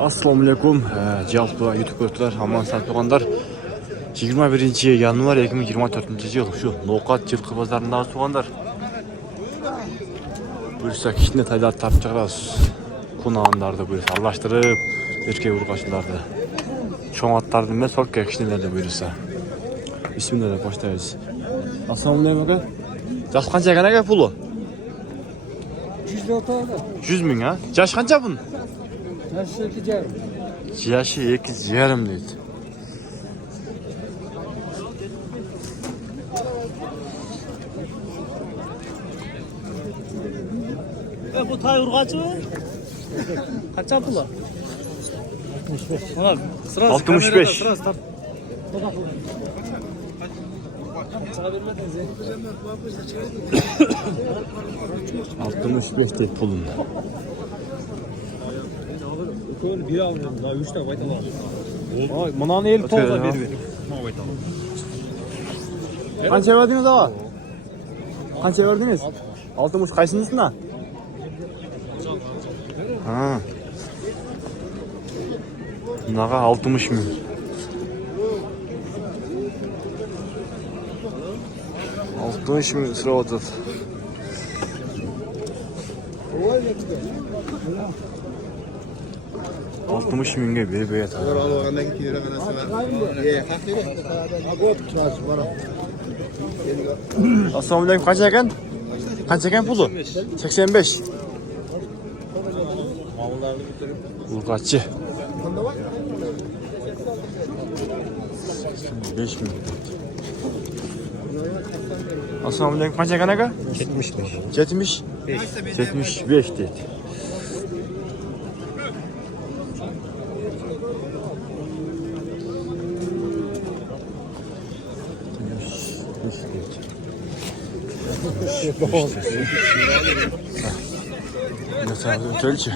Assalamualaikum. Жалпы YouTube көрүүчүлөр, аман сау тугандар. 21 январ 2024 жыл ушу Ноокат жылкы базарындагы тугандар. Буюрса кичине тайларды тартып чыгарабыз. Кунаандарды буюрса алаштырып, эркек ургачыларды. Чоң аттарды эмес, орка кичинелерди буюрса. Бисмилlah деп баштайбыз. Assalamualaikum aka. Жаш канча экен ага пулу? 100 миң, а? Жаш канча бун? Yaşı 2,5 deydi. Bu tay urgaçı mı? Kaç pula? 65. $65 deydi pulun. Bir alıyorum daha 3 tane baytam alalım. Mınanı el polda bir. Kança verdiniz ağa? Kança verdiniz? 60 kaysınızsına? Ha. Bunlara 60 ming. 60 ming sıra otur. $60 ming'e bir beyat abi. Assalamualaikum, kaç eken? Kaç eken pulu? 85. Urgaççı. 5 ming. Assalamualaikum, kaç eken aka? 75. 70. 75 dedi. Mesela ötölçü.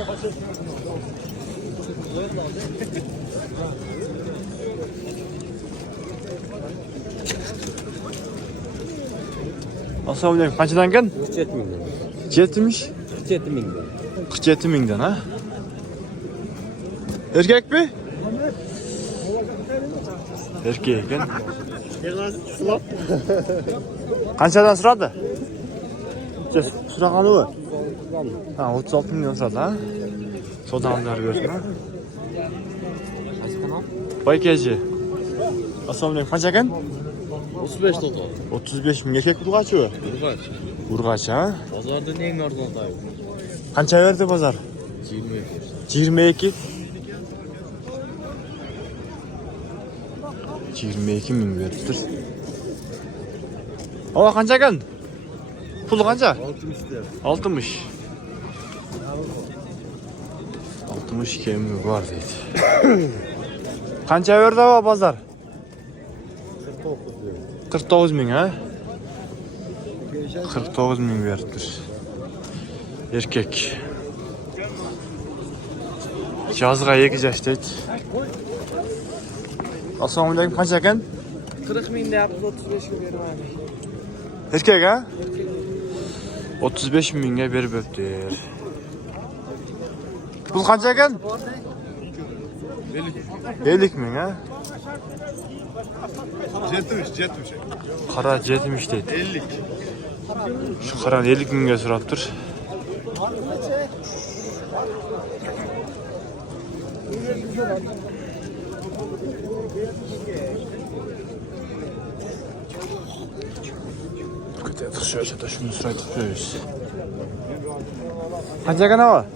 Assalamualaikum. Kaçdan gel? 47 ming. 70. 47 ming. 47 mingden ha? Erkek mi? Erkek eken. Kançadan suradı? Surağanı mı? Ha, 36 milyon suradı ha? Sodanlar görsün ha? Baykeci. Assalamualaikum. Kaç eken? 35 doldu. 35 ming. Erkek urgaç mı? Urgaç. Urgaç ha? Pazarda neyin ardından dayı? Kança verdi pazar? 22. 22 ming veriptir. Ola kança eken? Pulu kança? 60. 60 kemi var deydi. Kança verdi o pazar? 49 ming ha? 49 ming veriptir. Erkek. Yazga 2 yaş deydi. Assalamualaikum, kança eken? 40 ming de yaptı 35 ming verim abi. Erkek ha? 35 ming'e berip öptür. Bul kança eken? 50 ming ha? 70. Kara 70 deydi. 50. Şu karan 50 ming'e suraptır. Şöyle de şunu sırayla tutuyoruz. Kança eken hava?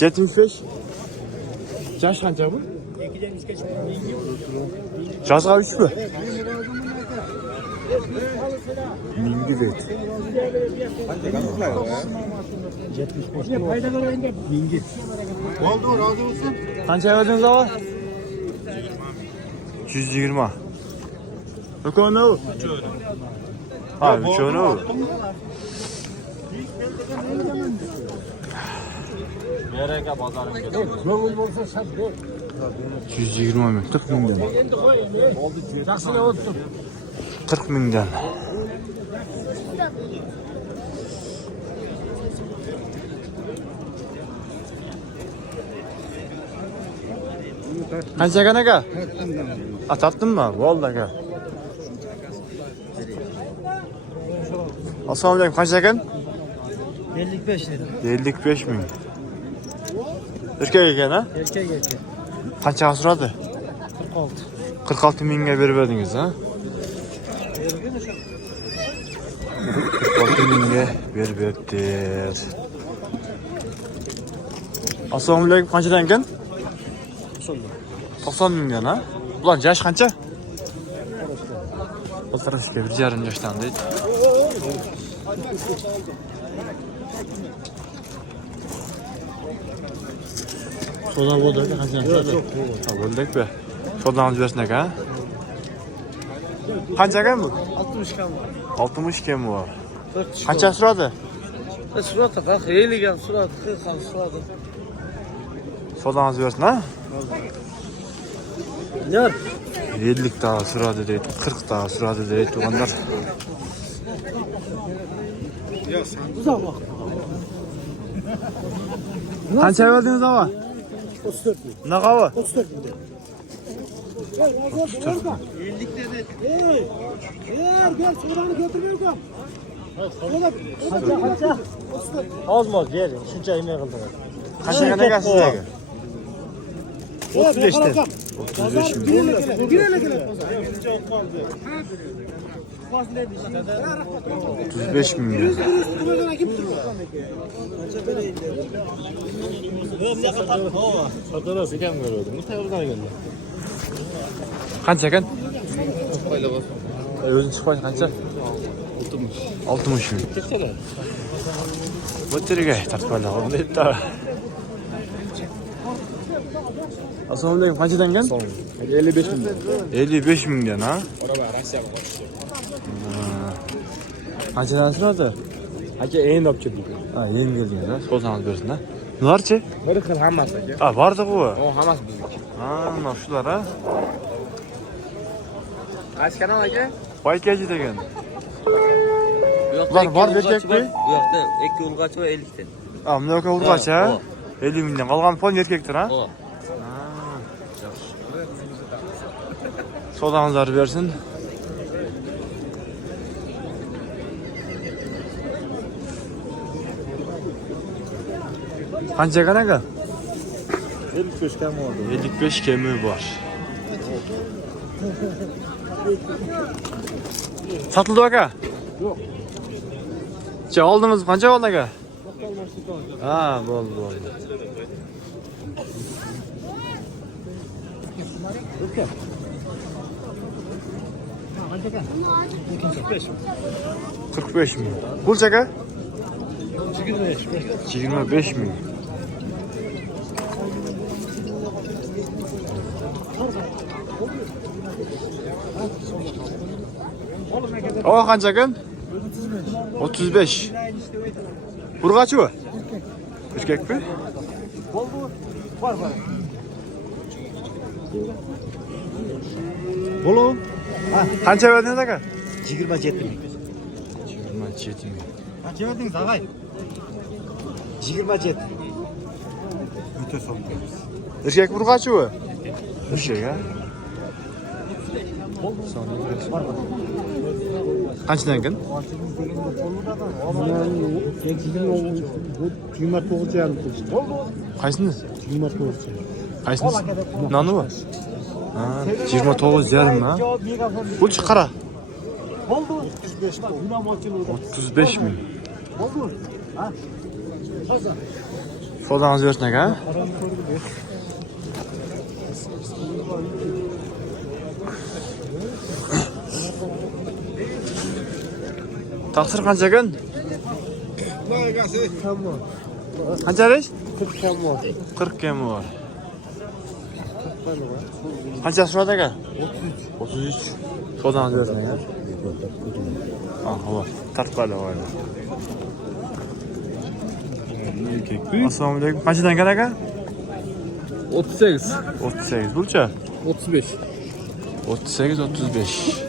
75. Yaş kança bu? Yazga 3 mü? Mingi deydi. 75. Mingi. Oldu, razı olsun. Kança verdiniz hava? 120. Yok o ne o? Ha, 3 ne o? Nereye pazarın? 120 ming, 40 mingden. 40 mingden. Qancha ekan aka? Tartdimmi? Bo'ldi aka. Assalomu alaykum. Qancha ekan? 55 lira. 55 ming. Erkak ekan ha? Erkek. Qancha so'radi? 46. 46 mingga berib berdingiz ha? 46 mingga berib beribdir. Assalomu alaykum. Qanchadan ekan? 90 mingdan ha? Ulan yaş qancha? O'tirishga 1,5 yoshdan deydi. So'dan bo'ldi aka, qancha narsa? Ha, bo'ldik be. So'dan olib bersin aka. Qancha ekan bu? 60 kam var. 60 kim var? 4 Qancha so'radi? Suratı 40, 50 kam suratı, 40 kam suratı. So'dan olib bersin ha? Ne? 50 ta so'radi deydi, 40 ta so'radi deydi tuganlar. Uzak bak. Qancha verdingiz ava? 34 bin. Ne qava? 34 bin. 50 dedi. Gel sıranı götürmüyor. Kaça? Az mı yer? Şunca yemeğe kıldı. Qancha ekan aka sizdagi? 35 dedi. 35 ming. Bir ele gel. 35 ming. Qancha ekan? O'zing chiqmay qancha? 60 ming. Bo'teriga tartiblar olmaydi. Assalomu alaykum. Qanchadan ekan? 55 bin. 55 mingdan ha? Qanchadan so'radi? Aka en olib keldik. Ha, yengil kelgan ha. So'zdan olib bersin ha. Bularchi? Bir xil hammasi aka. Ha, bordi bu. O hammasi bizniki. Ha, mana shular ha. Qaysi kanal aka? Baykaji degan. Bu Ular bor erkakmi? Bu yoqda 2 ulg'aç va 50 ta. Ha, bunda yo'q urg'ach ha. 50 mingdan qolgan fon erkakdir ha. O. So'danlar bersin. Qancha ekan aka? 55 kam oldu. 55 kemi bor. Satıldı aka? Yo'q. Aldınız qancha oldu aka? Ha, bo'ldi. Kaç? 45 ming. Qulcha aka? 25. 25 ming. O qancha ekan? 35. Urg'achi bu? Erkakmi? Var. Oğlum. Qancha verdingiz aka? 27 bin. 27 ming. Kaça verdiniz ağay? 27. Öte son. Erkak urg'achi bu? Erkak ha? Qanchadan ekan? Kıymet boğucu yarım kılıçtı. Qaysini? Kıymet boğucu. Qaysini? Nani bu? Ha, 29 yarim ha. Qulcha qara. Oldu. 35 bin. Buna makine oldu. 35 ming. Oldu. Ha? So'dangiz bersin aka. Taqsir qancha ekan? Tamam. Qanchalik? 40 kam var. 40 kemi bor. Qancha so'radi aka? 33. So'dangiz bersin aka. Ha, xo'p. Tartiblar var. Assalomu alaykum. Qanchadan ekan aka? 38. 38. Buncha? 35. 38, 35.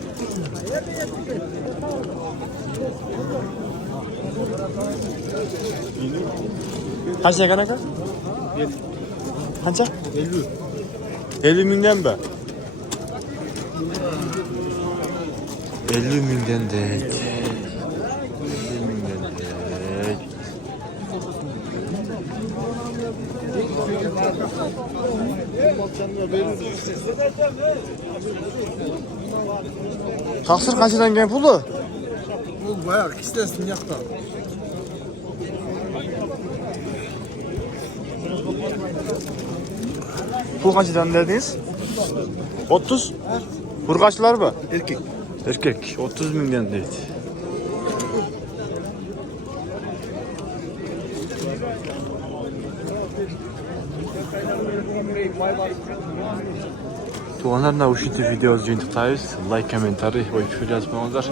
Qancha ekan aka? Qancha? 50. 50 mindən be. 50 mindən deyik. 50 mindən deyik. Taksir kaçıdan gel pulu? Bu bayağı istesin yakta. Pul kaçıdan dediniz? 30. Hurkaçlar mı? Erkek. Erkek 30 milyon değil. Туғандарына ушинтип видео жыйынтыктайбыз. Лайк, комментарий, ой пикир жазып коюңуздар.